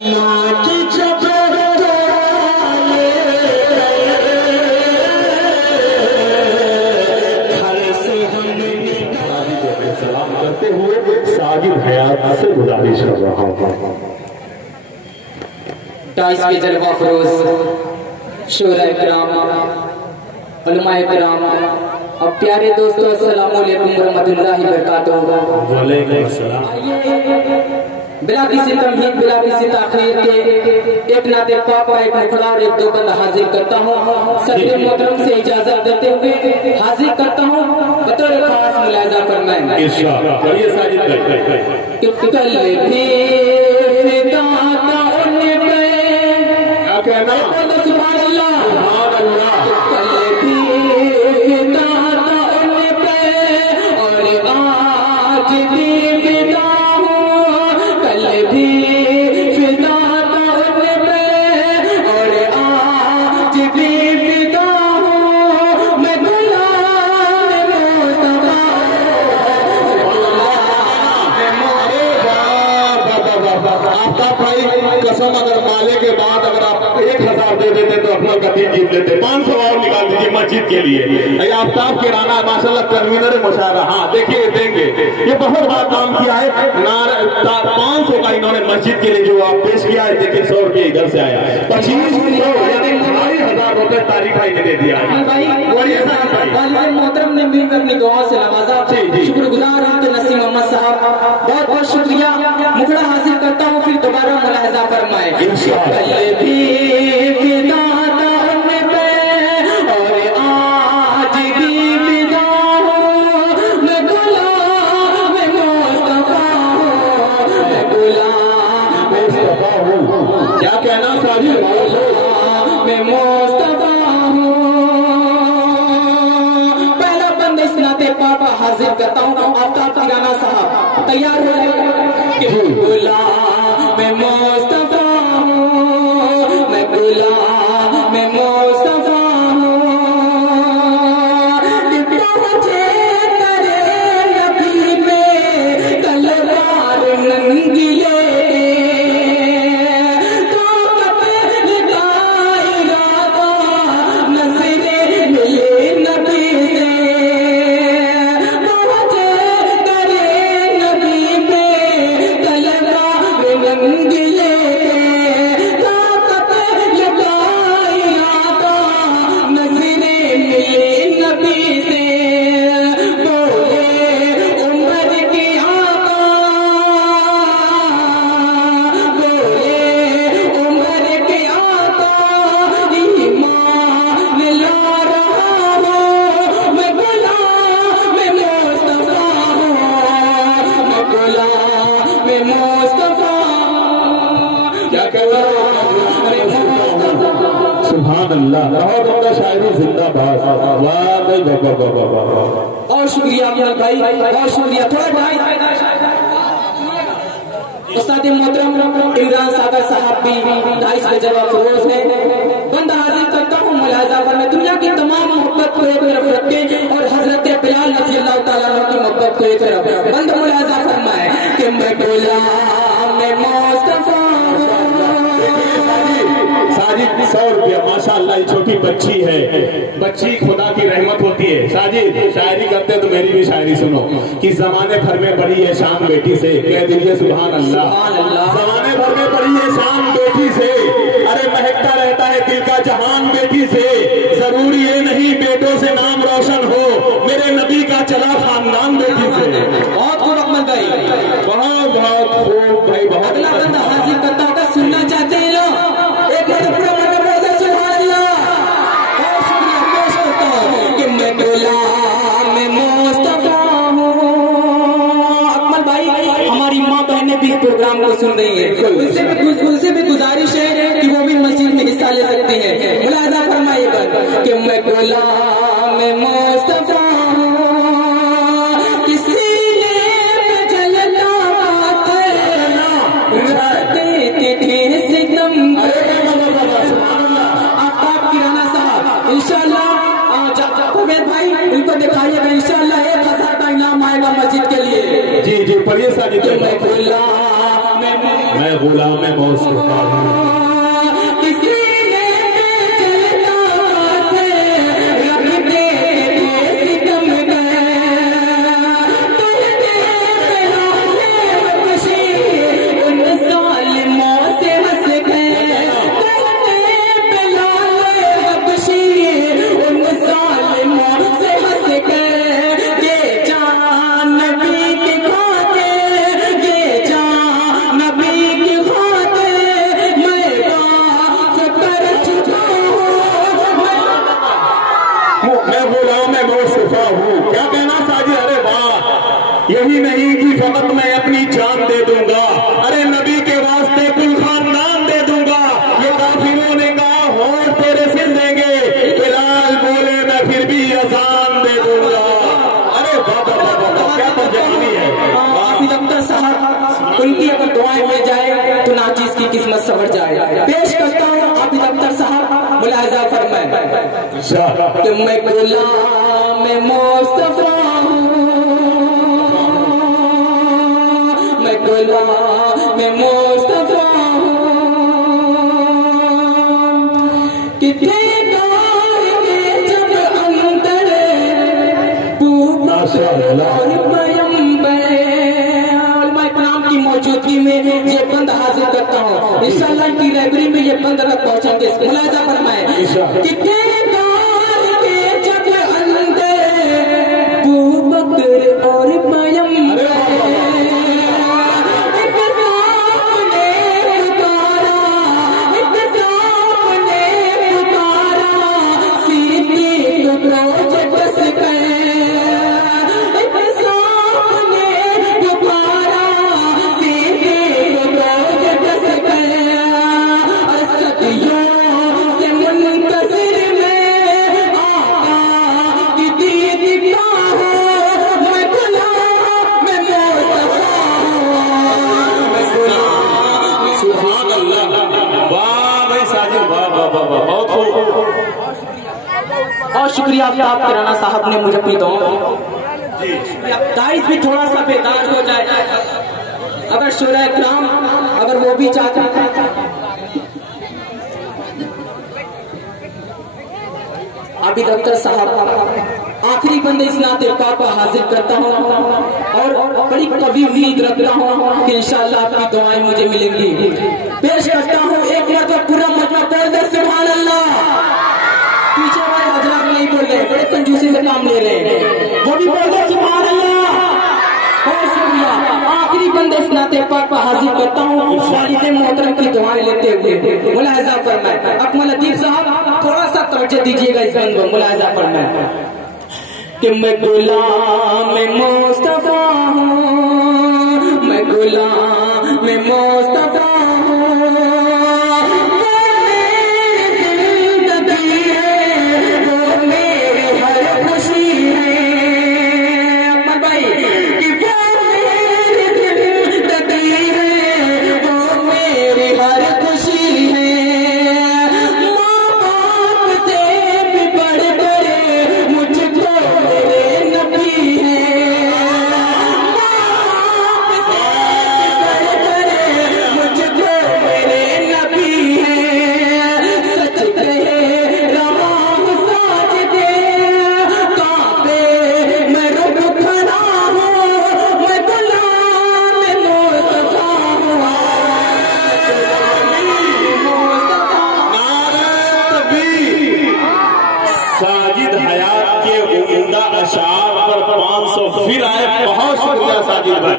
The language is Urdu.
ٹائس کے جلوہ فروز شورا اکرام علماء اکرام اور پیارے دوستو السلام علیکم ورحمۃ اللہ وبرکاتہ۔ وعلیکم السلام۔ بلا کسی تمہید بلا کسی تاخیر کے ایک نعت پاک کا ایک مکھڑا اور ایک دو بند حاضر کرتا ہوں۔ صدر محترم سے اجازت دیتے ہوئے حاضر کرتا ہوں بطور خاص ملاحظہ فرمائیں۔ ارشاد کریے ساجد بھائی۔ کہ قلبی فدا تھا ان پہ، کیا کہنا؟ سبحان اللہ سبحان اللہ۔ قلبی فدا تھا ان پہ اور آج بھی فدا ہوں، قلبی فدا تھا ان پہ اور آج بھی فدا ہوں، میں غلام مصطفیٰ آفتاب بھائی قسم اگر مالے کے بعد اگر آپ 1000 دے دیتے تو اپنا گدی جیت لیتے، 500 اور نکال دیجیے مسجد کے لیے۔ آفتاب کے رانا ماشاءاللہ کنوینر مشاعرہ، ہاں دیکھیے دیں گے، یہ بہت بڑا کام کیا ہے۔ 500 کا انہوں نے مسجد کے لیے جو آپ پیش کیا ہے، دیکھیں 100 روپے ادھر سے آیا، 2500 یعنی 2,500 روپے طارق بھائی نے دے دیا ہے۔ والد محترم نے بھی اپنی دعا سے نوازا، شکر گزار ہوں کہ نسیم محمد صاحب بہت بہت شکریہ۔ مکھڑا حاصل کرتا ہوں پھر دوبارہ ملاحظہ فرمائے۔ قلبی فدا تھا ان پہ اور آج بھی فدا ہوں، میں غلام مصطفیٰ ہوں، میں غلام مصطفیٰ ہوں۔ کیا کہنا ساجد؟ میں مصطفیٰ ہوں۔ پہلا بند اس نعت پاک حاضر کرتا ہوں، آفتاب پیرانا صاحب تیار ہو جائے کہ غلام میں مصطفیٰ ہوں، میں غلام میں مصطفیٰ ہوں، پہنچے تیرے نبی پہ تلوار ننگی لے سبحان اللہ۔ بہت عمدہ شاعری زندہ باد۔ اور شکریہ اپنا بھائی، بہت شکریہ۔ تھوڑا استاد محترم عمران صادق صاحب بھی 22 میں جلوہ فروز ہے۔ بندہ حاضر کرتا ہوں ملاحظہ فرمائے، دنیا کی تمام محبت کو ایک طرف رکھے اور حضرت بلال رضی اللہ تعالیٰ عنہ کی محبت کو ایک طرف، بندہ ملاحظہ فرمائے کہ میں غلام مصطفیٰ ہوں۔ ساجد 100 روپیہ ماشاءاللہ، یہ چھوٹی بچی ہے، بچی خدا کی رحمت ہوتی ہے۔ ساجد شاعری کرتے تو میری بھی شاعری سنو کہ زمانے بھر میں بڑی ہے شان بیٹی سے، کہہ دیجیے سبحان اللہ۔ زمانے بھر میں بڑی ہے شان بیٹی سے، ارے مہکتا رہتا ہے دل کا جہان بیٹی سے، ضروری ہے نہیں بیٹوں سے نام روشن ہو، میرے نبی کا چلا خاندان بیٹی سے۔ بہت خوب اکمل بھائی، بہت بہت خوب بھائی، بہت۔ اگلا بندہ حاضر کرتا ہوگا، سننا چاہتے ہیں لوگ، ایک بار پورا مطلب بولے سبحان اللہ۔ بہت شکریہ پیش کرتا ہوں کہ میں غلام مصطفیٰ ہوں۔ اکمل بھائی ہماری ماں بہنیں بھی اس پروگرام کو سن رہی ہیں، ان سے بھی گزارش ہے کہ وہ بھی مسجد میں حصہ لے سکتے ہیں۔ ملاحظہ فرمائیے گا کہ میں غلام مصطفیٰ ہوں، کسی ان کو دکھائیے گا انشاءاللہ 1000 کا انعام آئے گا مسجد کے لیے۔ جی جی پڑھیے ساجد۔ میں غلام مصطفیٰ یہی نہیں کہ فقط میں اپنی جان دے دوں گا، ارے نبی کے واسطے کل خاندان دے دوں گا۔ یہ کافروں نے کہا ہونٹ تیرے سل دیں گے، بلال بولے میں پھر بھی اذان دے دوں گا۔ ارے بابا بابا کیا ترجمانی ہے۔ حافظ اختر صاحب، ان کی اگر دعائیں مل جائے تو ناچیز کی قسمت سنور جائے۔ پیش کرتا ہوں حافظ اختر صاحب، ملاحظہ فرمائیں کہ میں غلام مصطفیٰ ہوں، میں غلام مصطفیٰ ہوں، کتنے دار کے جب اندر اور پیمبر علماء کرام کی موجودگی میں یہ بند حاضر کرتا ہوں، انشاءاللہ کی لائبریری میں یہ بند رکھ پہنچیں گے۔ ملاحظہ فرمائیں کتنے دار کے جب اندر بکر اور پیمبر اور شکریہ آفتاب کے رانا صاحب نے مجھے اپنی دعاؤں داعش بھی تھوڑا سا بیدار ہو جائے، اگر شورا کرام اگر وہ بھی چاہتے ہیں۔ عابد اختر صاحب، آخری بندے اس نعت پاک کو حاضر کرتا ہوں اور بڑی قوی امید رکھتا ہوں کہ انشاءاللہ آپ کی دعائیں مجھے ملیں گی۔ پیش کرتا ہوں ایک مرتبہ پورا مجمع بول دے سبحان اللہ۔ پیچھے والے حضرات نہیں بول رہے، بڑے کنجوسی سے کام لے رہے ہیں، وہ بھی بول دے سبحان اللہ۔ بہت شکریہ۔ آخری بندے اس نعت پاک کو حاضر کرتا ہوں والد محترم کی دعائیں لیتے ہوئے۔ ملاحظہ فرمائیں اکمل لطیف صاحب، تھوڑا سا توجہ دیجیے گا اس بند کو۔ ملاحظہ فرمائیں کہ میں غلام مصطفیٰ ہوں، میں غلام مصطفیٰ ہوں، ساجد حیات کے عمدہ اشعار پر 500 پھر آئے۔ بہت شکریہ ساجد بھائی۔